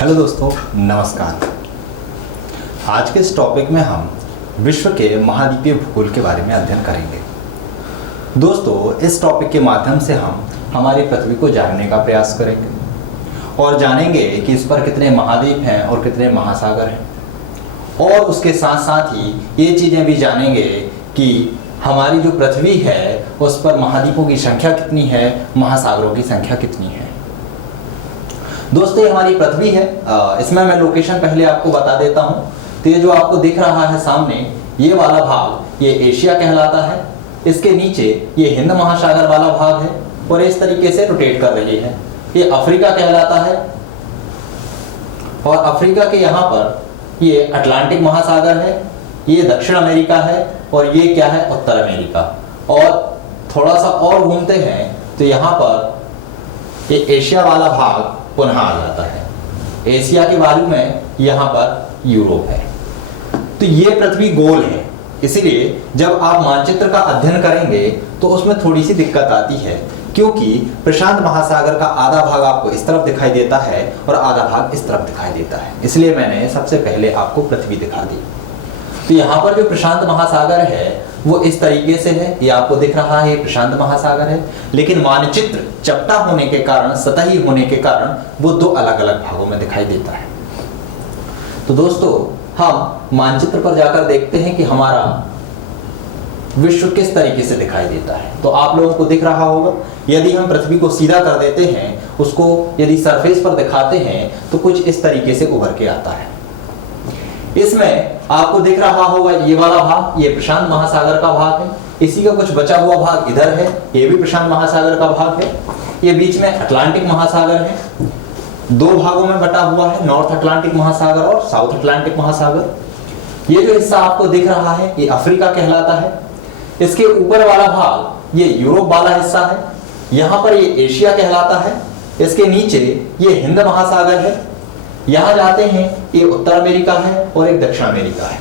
Hello दोस्तों, नमस्कार। आज के इस टॉपिक में हम विश्व के महाद्वीपीय भूगोल के बारे में अध्ययन करेंगे। दोस्तों, इस टॉपिक के माध्यम से हम हमारी पृथ्वी को जानने का प्रयास करेंगे और जानेंगे कि इस पर कितने महाद्वीप हैं और कितने महासागर हैं, और उसके साथ साथ ही ये चीज़ें भी जानेंगे कि हमारी जो पृथ्वी है उस पर महाद्वीपों की संख्या कितनी है, महासागरों की संख्या कितनी है। दोस्तों, ये हमारी पृथ्वी है। इसमें मैं लोकेशन पहले आपको बता देता हूँ। तो ये जो आपको दिख रहा है सामने, ये वाला भाग ये एशिया कहलाता है। इसके नीचे ये हिंद महासागर वाला भाग है और इस तरीके से रोटेट कर रही है। ये अफ्रीका कहलाता है और अफ्रीका के यहाँ पर ये अटलांटिक महासागर है, ये दक्षिण अमेरिका है और ये क्या है, उत्तर अमेरिका। और थोड़ा सा और घूमते हैं तो यहाँ पर ये एशिया वाला भाग पुनः आ जाता है। एशिया के बाजू में यहाँ पर यूरोप है। तो ये पृथ्वी गोल है, इसीलिए जब आप मानचित्र का अध्ययन करेंगे तो उसमें थोड़ी सी दिक्कत आती है, क्योंकि प्रशांत महासागर का आधा भाग आपको इस तरफ दिखाई देता है और आधा भाग इस तरफ दिखाई देता है। इसलिए मैंने सबसे पहले आपको पृथ्वी दिखा दी। तो यहाँ पर जो प्रशांत महासागर है वो इस तरीके से है, ये आपको दिख रहा है, प्रशांत महासागर है। लेकिन मानचित्र चपटा होने के कारण, सतही होने के कारण वो दो अलग अलग भागों में दिखाई देता है। तो दोस्तों, हम मानचित्र पर जाकर देखते हैं कि हमारा विश्व किस तरीके से दिखाई देता है। तो आप लोगों को दिख रहा होगा, यदि हम पृथ्वी को सीधा कर देते हैं, उसको यदि सरफेस पर दिखाते हैं तो कुछ इस तरीके से उभर के आता है। इसमें आपको दिख रहा होगा ये वाला भाग, ये प्रशांत महासागर का भाग है। इसी का कुछ बचा हुआ भाग इधर है, ये भी प्रशांत महासागर का भाग है। ये बीच में अटलांटिक महासागर है, दो भागों में बटा हुआ है, नॉर्थ अटलांटिक महासागर और साउथ अटलांटिक महासागर। ये जो हिस्सा आपको दिख रहा है ये अफ्रीका कहलाता है। इसके ऊपर वाला भाग ये यूरोप वाला हिस्सा है, यहाँ पर ये एशिया कहलाता है। इसके नीचे ये हिंद महासागर है, यहाँ जाते हैं ये उत्तर अमेरिका है और एक दक्षिण अमेरिका है।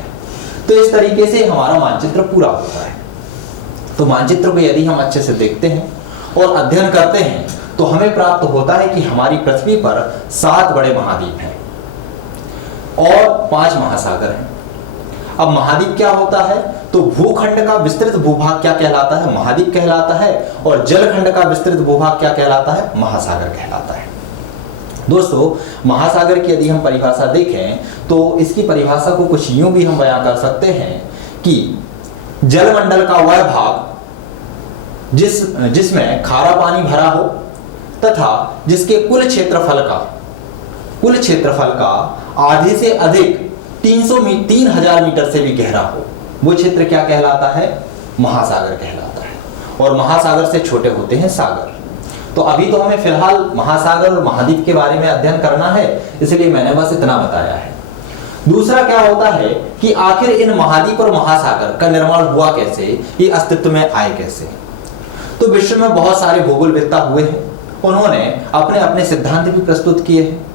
तो इस तरीके से हमारा मानचित्र पूरा होता है। तो मानचित्र को यदि हम अच्छे से देखते हैं और अध्ययन करते हैं तो हमें प्राप्त होता है कि हमारी पृथ्वी पर 7 बड़े महाद्वीप हैं और 5 महासागर हैं। अब महाद्वीप क्या होता है, तो भूखंड का विस्तृत भूभाग क्या कहलाता है, महाद्वीप कहलाता है, और जलखंड का विस्तृत भूभाग क्या कहलाता है, महासागर कहलाता है। दोस्तों, महासागर की यदि हम परिभाषा देखें तो इसकी परिभाषा को कुछ यूं भी हम बयां कर सकते हैं कि जलमंडल का वह भाग जिसमें खारा पानी भरा हो तथा जिसके कुल क्षेत्रफल का आधे से अधिक 3000 मीटर से भी गहरा हो, वो क्षेत्र क्या कहलाता है, महासागर कहलाता है। और महासागर से छोटे होते हैं सागर। तो अभी तो हमें फिलहाल महासागर और महाद्वीप के बारे में अध्ययन करना है, इसलिए मैंने बस इतना बताया है। दूसरा क्या होता है कि आखिर इन महाद्वीप और महासागर का निर्माण हुआ कैसे, ये अस्तित्व में आए कैसे। तो विश्व में बहुत सारे भूगोलवेत्ता हुए हैं, उन्होंने अपने अपने सिद्धांत भी प्रस्तुत किए हैं,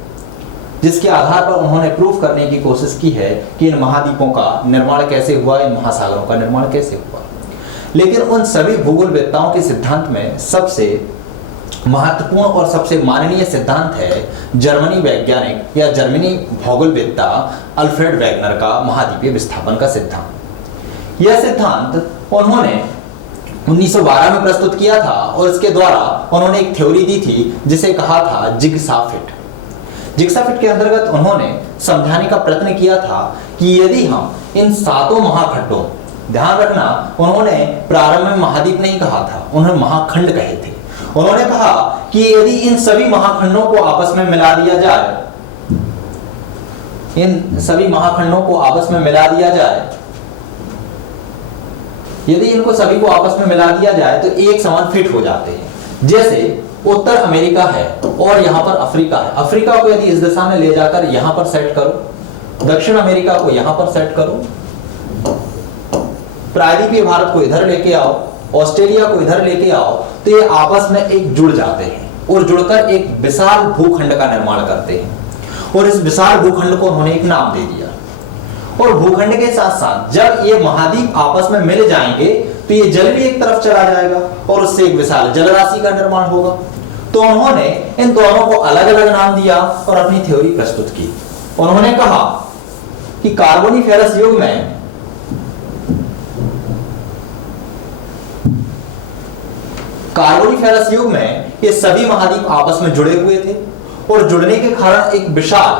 जिसके आधार पर उन्होंने प्रूफ करने की कोशिश की है कि इन महाद्वीपों का निर्माण कैसे हुआ, इन महासागरों का निर्माण कैसे हुआ। लेकिन उन सभी भूगोलवेत्ताओं के सिद्धांत में सबसे महत्वपूर्ण और सबसे माननीय सिद्धांत है जर्मनी वैज्ञानिक या जर्मनी भूगोलवेत्ता अल्फ्रेड वेगनर का महाद्वीपीय विस्थापन का सिद्धांत। यह सिद्धांत उन्होंने 1912 में प्रस्तुत किया था और इसके द्वारा उन्होंने एक थ्योरी दी थी जिसे कहा था जिग्सा फिट। जिग्सा फिट के अंतर्गत उन्होंने समझाने का प्रयत्न किया था कि यदि हम इन 7 महाखंडों, ध्यान रखना उन्होंने प्रारंभ में महाद्वीप नहीं कहा था, उन्होंने महाखंड कहे थे। उन्होंने कहा कि यदि इन सभी महाखंडों को आपस में मिला दिया जाए, यदि इनको सभी को आपस में मिला दिया जाए तो एक समान फिट हो जाते हैं। जैसे उत्तर अमेरिका है और यहाँ पर अफ्रीका है, अफ्रीका को यदि इस दिशा में ले जाकर यहाँ पर सेट करो, दक्षिण अमेरिका को यहाँ पर सेट करो, प्रायद्वीपीय भारत को इधर लेके आओ, ऑस्ट्रेलिया को इधर लेके आओ, तो ये आपस में एक जुड़ जाते हैं और जुड़कर एक विशाल भूखंड का निर्माण करते हैं। और इस विशाल भूखंड को उन्होंने एक नाम दे दिया। और भूखंड के साथ साथ जब ये महाद्वीप आपस में मिल जाएंगे तो ये जल भी एक तरफ चला जाएगा और उससे एक विशाल जल राशि का निर्माण होगा। तो उन्होंने इन दोनों को अलग अलग नाम दिया और अपनी थ्योरी प्रस्तुत की। उन्होंने कहा कि कार्बोनिफेरस युग में ये सभी महाद्वीप आपस में जुड़े हुए थे और जुड़ने के कारण एक विशाल,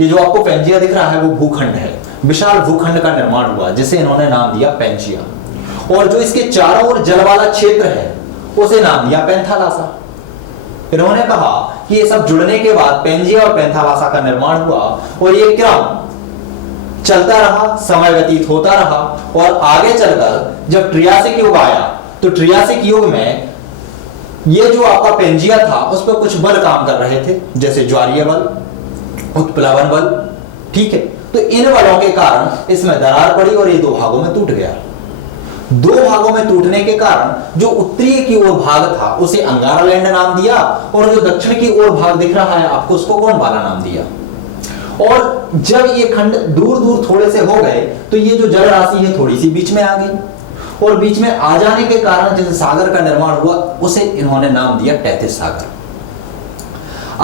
ये जो आपको पेंजिया दिख रहा है वो भूखंड है, विशाल भूखंड का निर्माण हुआ जिसे इन्होंने नाम दिया पेंजिया। और जो इसके चारों ओर जल वाला क्षेत्र है उसे नाम दिया पेंथालासा। इन्होंने कहा कि ये सब जुड़ने के बाद पेंजिया और पेंथालासा का निर्माण हुआ और ये क्रम चलता रहा, समय व्यतीत होता रहा और आगे चलकर जब ट्रियासिक युग आया तो ट्रियासिक युग में ये जो आपका पेंजिया था उस पर कुछ बल काम कर रहे थे, जैसे ज्वारीय बल, उत्प्लवन बल, ठीक है। तो इन बलों के कारण इसमें दरार पड़ी और ये दो भागों में टूट गया। दो भागों में टूटने के कारण जो उत्तरीय की ओर भाग था उसे अंगारालैंड नाम दिया और जो दक्षिण की ओर भाग दिख रहा है आपको उसको गोंडवाना नाम दिया। और जब ये खंड दूर दूर थोड़े से हो गए तो ये जो जल राशि है थोड़ी सी बीच में आ गई और बीच में आ जाने के कारण जैसे सागर का निर्माण हुआ उसे इन्होंने नाम दिया टैथिस सागर।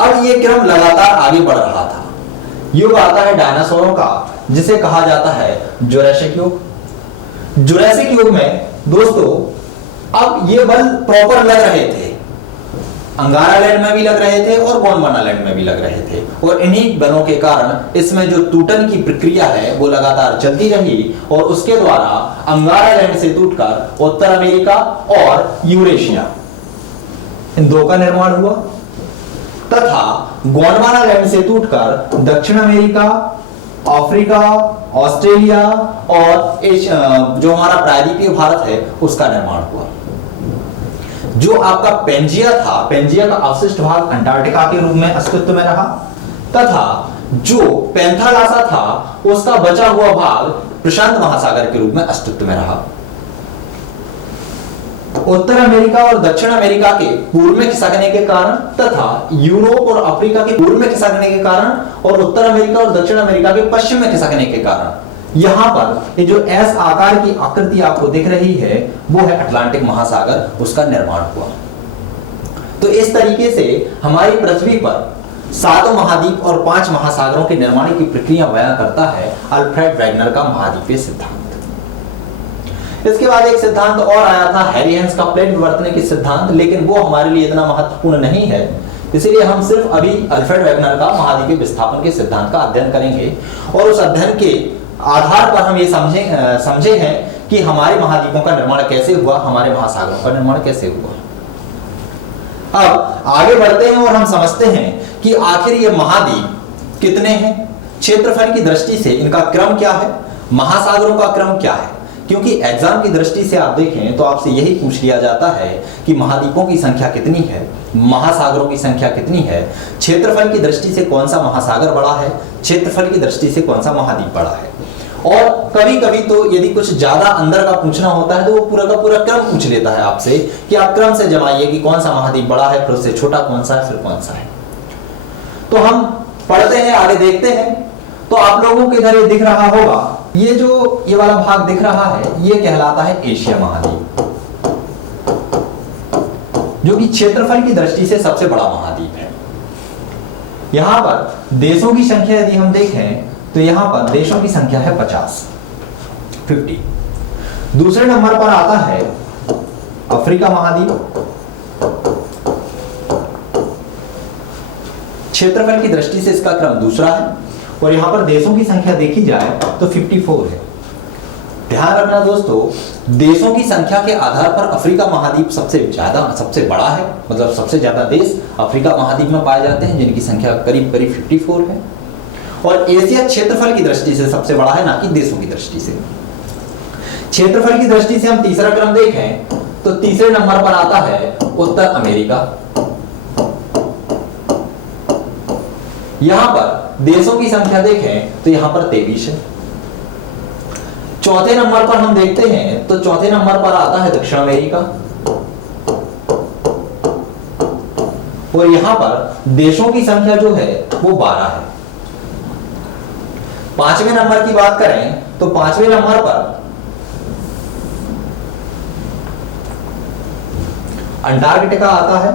अब ये क्रम लगातार आगे बढ़ रहा था। युग आता है डायनासोरों का जिसे कहा जाता है जुरासिक युग। जुरासिक युग में दोस्तों अब ये बल प्रॉपर लग रहे थे, अंगारालैंड में भी लग रहे थे और गोंडवानालैंड में भी लग रहे थे और इन्हीं बलों के कारण इसमें जो टूटन की प्रक्रिया है वो लगातार चलती रही और उसके द्वारा अंगारालैंड से टूटकर उत्तर अमेरिका और यूरेशिया इन दो का निर्माण हुआ तथा गोंडवानालैंड से टूटकर दक्षिण अमेरिका, अफ्रीका, ऑस्ट्रेलिया और जो हमारा प्रायद्वीपीय भारत है उसका निर्माण हुआ। जो आपका पेंजिया था, पेंजिया का अवशिष्ट भाग अंटार्कटिका के रूप में अस्तित्व में रहा तथा जो पेंथालासा था उसका बचा हुआ भाग प्रशांत महासागर के रूप में अस्तित्व में रहा। उत्तर अमेरिका और दक्षिण अमेरिका के पूर्व में खिसकने के कारण तथा यूरोप और अफ्रीका के पूर्व में खिसकने के कारण और उत्तर अमेरिका और दक्षिण अमेरिका के पश्चिम में खिसकने के कारण यहां पर ये जो एस आकार की आकृति आपको दिख रही है वो है अटलांटिक महासागर, उसका निर्माण हुआ। तो इस तरीके से हमारी पृथ्वी पर 7 महाद्वीप और 5 महासागरों के निर्माण की प्रक्रिया बयां करता है अल्फ्रेड वैगनर का महाद्वीपीय सिद्धांत। इसके बाद एक सिद्धांत और आया था हैरी हेंस का प्लेट विवर्तन के सिद्धांत, लेकिन वो हमारे लिए इतना महत्वपूर्ण नहीं है, इसलिए हम सिर्फ अभी अल्फ्रेड वैगनर का महाद्वीपीय विस्थापन के सिद्धांत का अध्ययन करेंगे और उस अध्ययन के आधार पर हम ये समझे हैं कि हमारे महाद्वीपों का निर्माण कैसे हुआ, हमारे महासागरों का निर्माण कैसे हुआ। अब आगे बढ़ते हैं और हम समझते हैं कि आखिर ये महाद्वीप कितने हैं, क्षेत्रफल की दृष्टि से इनका क्रम क्या है, महासागरों का क्रम क्या है। क्योंकि एग्जाम की दृष्टि से आप देखें तो आपसे यही पूछ लिया जाता है कि महाद्वीपों की संख्या कितनी है, महासागरों की संख्या कितनी है, क्षेत्रफल की दृष्टि से कौन सा महासागर बड़ा है, क्षेत्रफल की दृष्टि से कौन सा महाद्वीप बड़ा है। और कभी कभी तो यदि कुछ ज्यादा अंदर का पूछना होता है तो वो पूरा का पूरा क्रम पूछ लेता है आपसे कि आप क्रम से जमाइए कि कौन सा महाद्वीप बड़ा है, फिर उससे छोटा कौन सा है, फिर कौन सा है। तो हम पढ़ते हैं, आगे देखते हैं। तो आप लोगों के इधर ये दिख रहा होगा, ये वाला भाग दिख रहा है, ये कहलाता है एशिया महाद्वीप, जो कि क्षेत्रफल की दृष्टि से सबसे बड़ा महाद्वीप है। यहां पर देशों की संख्या यदि हम देखें तो यहां पर देशों की संख्या है 50। दूसरे नंबर पर आता है अफ्रीका महाद्वीप, क्षेत्रफल की दृष्टि से इसका क्रम दूसरा है और यहां पर देशों की संख्या देखी जाए तो 54 है। ध्यान रखना दोस्तों, देशों की संख्या के आधार पर अफ्रीका महाद्वीप सबसे बड़ा है, मतलब सबसे ज्यादा देश अफ्रीका महाद्वीप में पाए जाते हैं जिनकी संख्या करीब 54 है। और एशिया क्षेत्रफल की दृष्टि से सबसे बड़ा है, ना कि देशों की दृष्टि से। क्षेत्रफल की दृष्टि से हम तीसरा क्रम देखें तो तीसरे नंबर पर आता है उत्तर अमेरिका। यहां पर देशों की संख्या देखें तो यहां पर 23 है। चौथे नंबर पर हम देखते हैं तो चौथे नंबर पर आता है दक्षिण अमेरिका और यहां पर देशों की संख्या जो है वो 12 है। पांचवें नंबर की बात करें तो पांचवें नंबर पर अंटार्कटिका आता है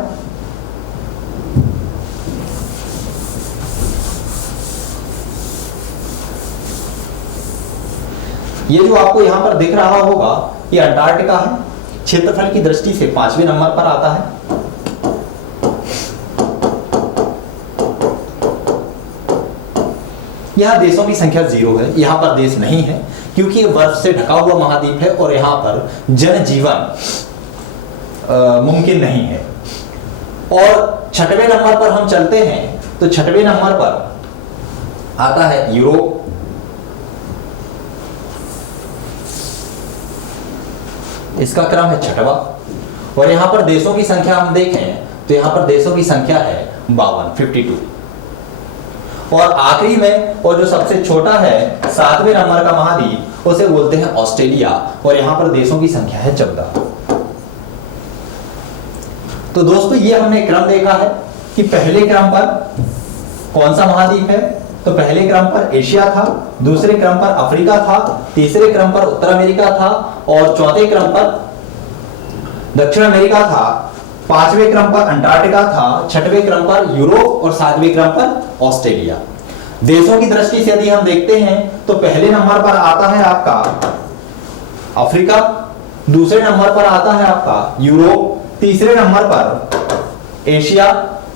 ये जो आपको यहाँ पर दिख रहा होगा ये अंटार्कटिका है, क्षेत्रफल की दृष्टि से 5वें नंबर पर आता है। यहाँ देशों की संख्या 0 है, यहाँ पर देश नहीं है क्योंकि ये बर्फ से ढका हुआ महाद्वीप है और यहाँ पर जनजीवन मुमकिन नहीं है। और 6वें नंबर पर हम चलते हैं तो 6वें नंबर पर आता है यूरोप। इसका क्रम है 6वां और यहां पर देशों की संख्या हम देखें तो यहां पर देशों की संख्या है 52। और आखिरी में और जो सबसे छोटा है 7वें नंबर का महाद्वीप उसे बोलते हैं ऑस्ट्रेलिया और यहां पर देशों की संख्या है 14। तो दोस्तों ये हमने क्रम देखा है कि पहले क्रम पर कौन सा महाद्वीप है, तो पहले क्रम पर एशिया था, दूसरे क्रम पर अफ्रीका था, तीसरे क्रम पर उत्तर अमेरिका था और चौथे क्रम पर दक्षिण अमेरिका था, 5वें क्रम पर अंटार्कटिका था, 6वें क्रम पर यूरोप और 7वें क्रम पर ऑस्ट्रेलिया। देशों की दृष्टि से यदि हम देखते हैं तो पहले नंबर पर आता है आपका अफ्रीका, दूसरे नंबर पर आता है आपका यूरोप, तीसरे नंबर पर एशिया,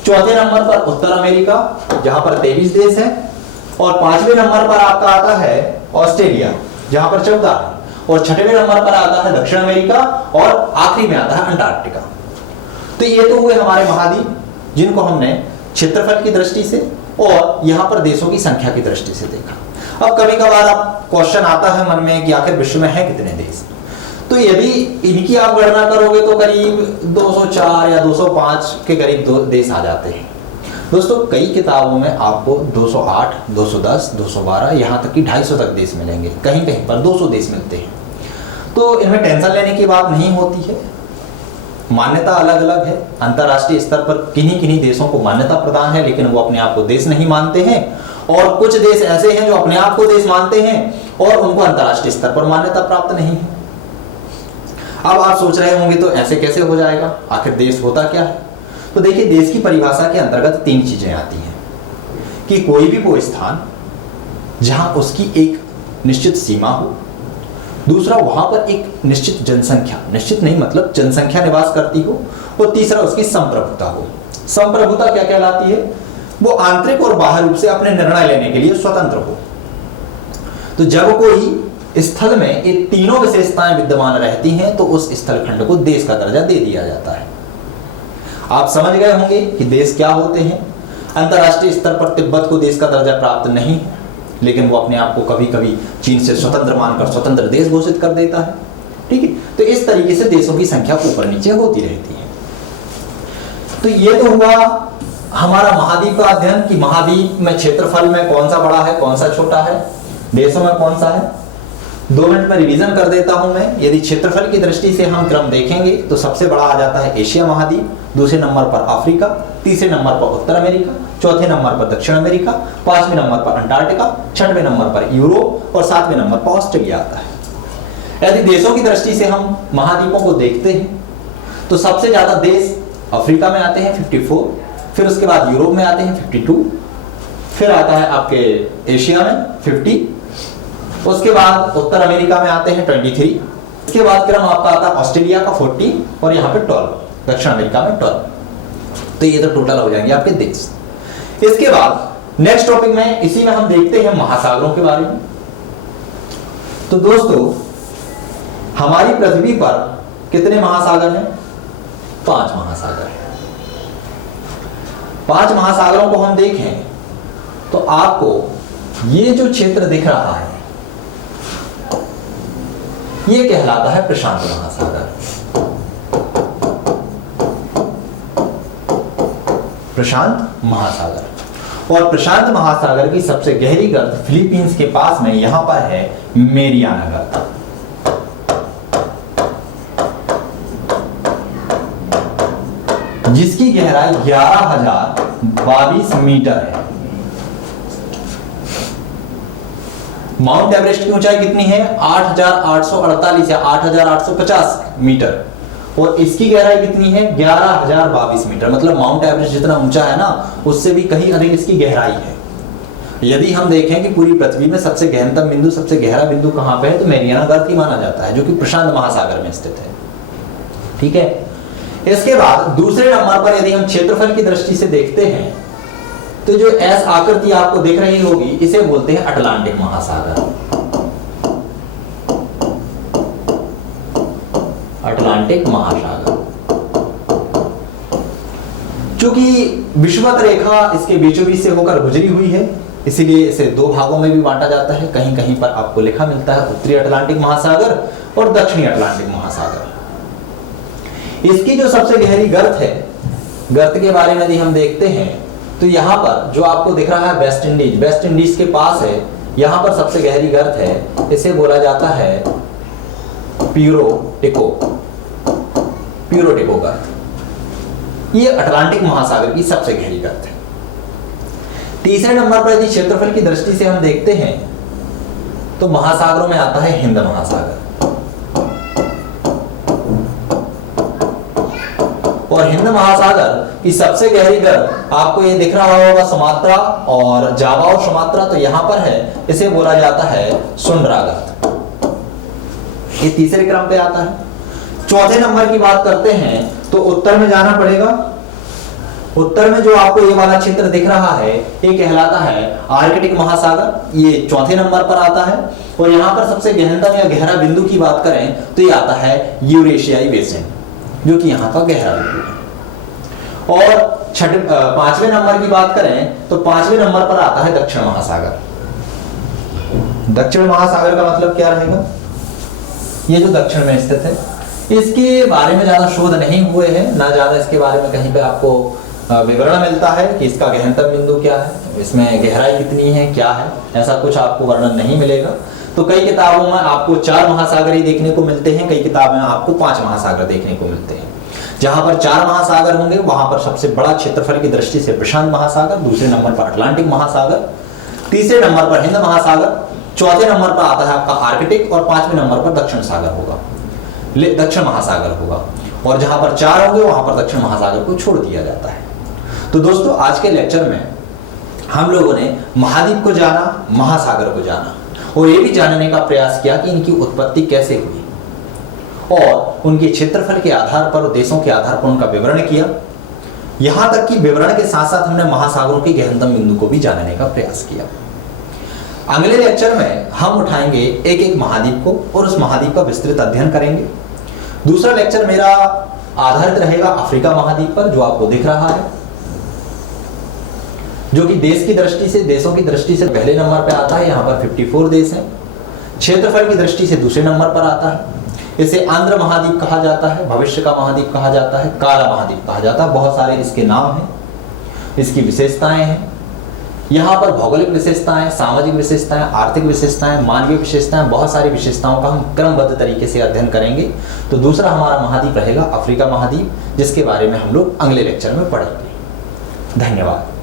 चौथे नंबर पर उत्तर अमेरिका जहां पर 23 देश है और 5वें नंबर पर आपका आता है ऑस्ट्रेलिया जहां पर 14 है और 6वें नंबर पर आता है दक्षिण अमेरिका और आखिरी में आता है अंटार्कटिका। तो ये तो हुए हमारे महाद्वीप जिनको हमने क्षेत्रफल की दृष्टि से और यहां पर देशों की संख्या की दृष्टि से देखा। अब कभी कभार आप क्वेश्चन आता है मन में कि आखिर विश्व में है कितने देश, तो यदि इनकी आप गणना करोगे तो करीब 204 या 205 के करीब देश आ जाते हैं। दोस्तों कई किताबों में आपको 208, 210, 212 यहाँ तक कि 250 तक देश मिलेंगे, कहीं कहीं पर 200 देश मिलते हैं। तो इनमें टेंशन लेने की बात नहीं होती है, मान्यता अलग अलग है। अंतर्राष्ट्रीय स्तर पर किन्हीं किन्हीं देशों को मान्यता प्रदान है लेकिन वो अपने आप को देश नहीं मानते हैं और कुछ देश ऐसे हैं जो अपने आप को देश मानते हैं और उनको अंतर्राष्ट्रीय स्तर पर मान्यता प्राप्त नहीं है। अब आप सोच रहे होंगे तो ऐसे कैसे हो जाएगा, आखिर देश होता क्या है? तो देखिए देश की परिभाषा के अंतर्गत 3 चीजें आती हैं कि कोई भी वो स्थान जहां उसकी एक निश्चित सीमा हो, दूसरा वहां पर एक निश्चित जनसंख्या, निश्चित नहीं मतलब जनसंख्या निवास करती हो, और तीसरा उसकी संप्रभुता हो। संप्रभुता क्या कहलाती है? वो आंतरिक और बाह्य रूप से अपने निर्णय लेने के लिए स्वतंत्र हो। तो जब कोई स्थल में ये तीनों विशेषताएं विद्यमान रहती हैं तो उस स्थल खंड को देश का दर्जा दे दिया जाता है। आप समझ गए होंगे कि देश क्या होते हैं। अंतर्राष्ट्रीय स्तर पर तिब्बत को देश का दर्जा प्राप्त नहीं है लेकिन वो अपने आप को कभी कभी चीन से स्वतंत्र मानकर स्वतंत्र देश घोषित कर देता है। ठीक है, तो इस तरीके से देशों की संख्या ऊपर नीचे होती रहती है। तो ये तो हुआ हमारा महाद्वीप का अध्ययन कि महाद्वीप में क्षेत्रफल में कौन सा बड़ा है कौन सा छोटा है, देशों में कौन सा है। 2 मिनट में रिवीजन कर देता हूं मैं। यदि क्षेत्रफल की दृष्टि से हम क्रम देखेंगे तो सबसे बड़ा आ जाता है एशिया महाद्वीप, दूसरे नंबर पर अफ्रीका, तीसरे नंबर पर उत्तर अमेरिका, चौथे नंबर पर दक्षिण अमेरिका, 5वें नंबर पर अंटार्कटिका, 6वें नंबर पर यूरोप और 7वें नंबर पर ऑस्ट्रेलिया आता है। यदि देशों की दृष्टि से हम महाद्वीपों को देखते हैं तो सबसे ज्यादा देश अफ्रीका में आते हैं 54, फिर उसके बाद यूरोप में आते हैं 52, फिर आता है आपके एशिया में 50, उसके बाद उत्तर अमेरिका में आते हैं 23, उसके बाद क्रम आपका आता है ऑस्ट्रेलिया का 40 और यहाँ पे 12, दक्षिण अमेरिका में 12। तो ये तो टोटल हो जाएंगे आपके देश। इसके बाद नेक्स्ट टॉपिक में इसी में हम देखते हैं महासागरों के बारे में। तो दोस्तों हमारी पृथ्वी पर कितने महासागर हैं? 5 महासागर हैं। 5 महासागरों को हम देखें तो आपको ये जो क्षेत्र दिख रहा है ये कहलाता है प्रशांत महासागर। प्रशांत महासागर। और प्रशांत महासागर की सबसे गहरी गर्त फिलीपींस के पास में यहां पर है मेरियाना गर्त। जिसकी गहराई 11,022 मीटर है। माउंट एवरेस्ट की ऊंचाई कितनी है? 8,848 या 8,850 मीटर और इसकी गहराई कितनी है? 11,022 मीटर। मतलब माउंट एवरेस्ट जितना ऊंचा है ना उससे भी कहीं अधिक इसकी गहराई है। यदि हम देखें कि पूरी पृथ्वी में सबसे गहनतम बिंदु, सबसे गहरा बिंदु कहाँ पे है, तो मैरियाना गर्त ही माना जाता है, जो कि प्रशांत महासागर में स्थित है। ठीक है। इसके बाद दूसरे नंबर पर यदि हम क्षेत्रफल की दृष्टि से देखते हैं तो जो एस आकृति आपको दिख रही होगी, इसे बोलते हैं अटलांटिक महासागर। अटलांटिक महासागर, चूंकि विषुवत रेखा इसके बीचों बीच से होकर गुजरी हुई है, इसीलिए इसे दो भागों में भी बांटा जाता है। कहीं कहीं पर आपको लिखा मिलता है उत्तरी अटलांटिक महासागर और दक्षिणी अटलांटिक महासागर। इसकी जो सबसे गहरी गर्त है, गर्त के बारे में यदि हम देखते हैं तो यहां पर जो आपको दिख रहा है वेस्ट इंडीज, वेस्ट इंडीज के पास है, यहां पर सबसे गहरी गर्त है। इसे बोला जाता है प्यूरोटिको, प्यूरोटिको गर्त। ये अटलांटिक महासागर की सबसे गहरी गर्त है। तीसरे नंबर पर यदि क्षेत्रफल की दृष्टि से हम देखते हैं तो महासागरों में आता है हिंद महासागर। और हिंद महासागर की सबसे गहरी गर्त आपको ये दिख रहा होगा सुमात्रा और जावा और सुमात्रा, तो यहां पर है, इसे बोला जाता है सुंड्रा गर्त। ये तीसरे क्रम पे आता है। चौथे नंबर की बात करते हैं तो उत्तर में जाना पड़ेगा। उत्तर में जो आपको ये वाला क्षेत्र दिख रहा है, ये कहलाता है आर्कटिक महासागर। ये चौथे नंबर पर आता है। और यहां पर सबसे गहनतम या गहरा बिंदु की बात करें तो ये आता है यूरेशियाई बेसिन, जो कि यहाँ का गहरा बिंदु है। और पांचवें नंबर की बात करें तो पांचवें नंबर पर आता है दक्षिण महासागर। दक्षिण महासागर का मतलब क्या रहेगा? ये जो दक्षिण में स्थित है, इसके बारे में ज्यादा शोध नहीं हुए हैं, ना ज्यादा इसके बारे में कहीं पे आपको विवरण मिलता है कि इसका गहनतम बिंदु क्या है, इसमें गहराई कितनी है, क्या है, ऐसा कुछ आपको वर्णन नहीं मिलेगा। तो कई किताबों में आपको 4 महासागर ही देखने को मिलते हैं, कई किताबों में आपको 5 महासागर देखने को मिलते हैं। जहां पर 4 महासागर होंगे वहां पर सबसे बड़ा क्षेत्रफल की दृष्टि से प्रशांत महासागर, दूसरे नंबर पर अटलांटिक महासागर, तीसरे नंबर पर हिंद महासागर, चौथे नंबर पर आता है आपका आर्कटिक और 5वें नंबर पर दक्षिण सागर होगा, दक्षिण महासागर होगा। और जहां पर 4 होंगे वहां पर दक्षिण महासागर को छोड़ दिया जाता है। तो दोस्तों आज के लेक्चर में हम लोगों ने महाद्वीप को जाना, महासागर को जाना और ये भी जानने का प्रयास किया कि इनकी उत्पत्ति कैसे हुई और उनके क्षेत्रफल के आधार पर, देशों के आधार पर उनका विवरण किया। यहां तक कि विवरण के साथ साथ हमने महासागरों के गहनतम बिंदु को भी जानने का प्रयास किया। अगले लेक्चर में हम उठाएंगे एक एक महाद्वीप को और उस महाद्वीप का विस्तृत अध्ययन करेंगे। दूसरा लेक्चर मेरा आधारित रहेगा अफ्रीका महाद्वीप पर, जो आपको दिख रहा है, जो कि देश की दृष्टि से, देशों की दृष्टि से पहले नंबर पर आता है। यहाँ पर 54 देश हैं। क्षेत्रफल की दृष्टि से दूसरे नंबर पर आता है। इसे आंध्र महाद्वीप कहा जाता है, भविष्य का महाद्वीप कहा जाता है, काला महाद्वीप कहा जाता है। बहुत सारे इसके नाम हैं, इसकी विशेषताएं हैं। यहाँ पर भौगोलिक विशेषताएं, सामाजिक विशेषताएं, आर्थिक विशेषताएं, मानवीय विशेषताएं, बहुत सारी विशेषताओं का हम क्रमबद्ध तरीके से अध्ययन करेंगे। तो दूसरा हमारा महाद्वीप रहेगा अफ्रीका महाद्वीप, जिसके बारे में हम लोग अगले लेक्चर में पढ़ेंगे। धन्यवाद।